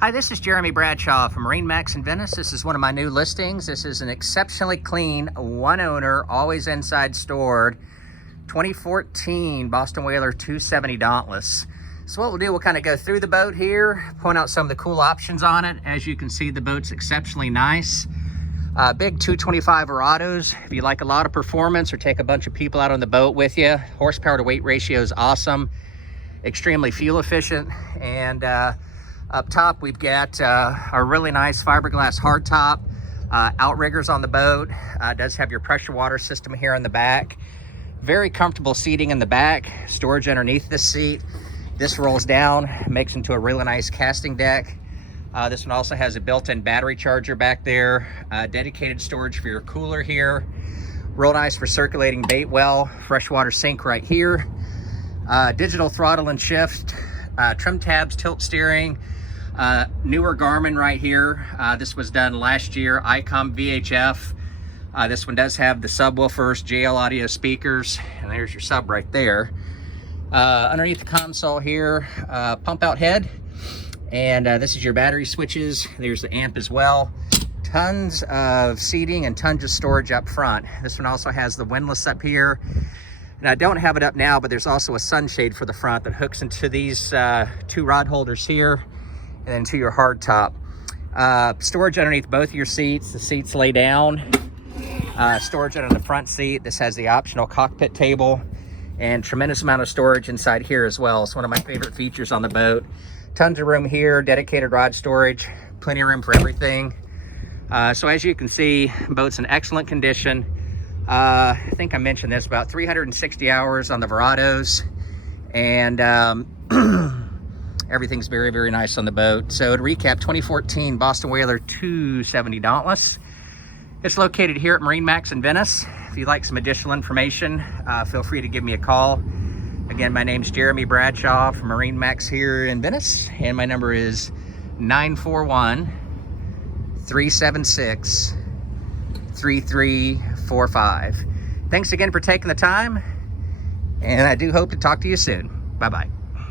Hi, this is Jeremy Bradshaw from MarineMax in Venice. This is one of my new listings. This is an exceptionally clean, one owner, always inside stored, 2014 Boston Whaler 270 Dauntless. So what we'll do, we'll kind of go through the boat here, point out some of the cool options on it. As you can see, the boat's exceptionally nice. Big 225 Verados. If you like a lot of performance or take a bunch of people out on the boat with you, horsepower to weight ratio is awesome, extremely fuel efficient, and up top, we've got a really nice fiberglass hardtop, outriggers on the boat. Does have your pressure water system here in the back. Very comfortable seating in the back, storage underneath this seat. This rolls down, makes into a really nice casting deck. This one also has a built-in battery charger back there, dedicated storage for your cooler here. Real nice for circulating bait well, freshwater sink right here. Digital throttle and shift, trim tabs, tilt steering. Newer Garmin right here. This was done last year, ICOM VHF. This one does have the subwoofers, JL audio speakers, and there's your sub right there. Underneath the console here, pump out head, and this is your battery switches. There's the amp as well. Tons of seating and tons of storage up front. This one also has the windlass up here. And I don't have it up now, but there's also a sunshade for the front that hooks into these two rod holders here, and then to your hard top. Storage underneath both of your seats. The seats lay down. Storage under the front seat. This has the optional cockpit table, and tremendous amount of storage inside here as well. It's one of my favorite features on the boat. Tons of room here, dedicated rod storage, plenty of room for everything. So as you can see, the boat's in excellent condition. I think I mentioned this, about 360 hours on the Verados, and everything's very, very nice on the boat. So to recap, 2014 Boston Whaler 270 Dauntless. It's located here at MarineMax in Venice. If you'd like some additional information, feel free to give me a call. Again, my name's Jeremy Bradshaw from MarineMax here in Venice, and my number is 941-376-3345. Thanks again for taking the time, and I do hope to talk to you soon. Bye-bye.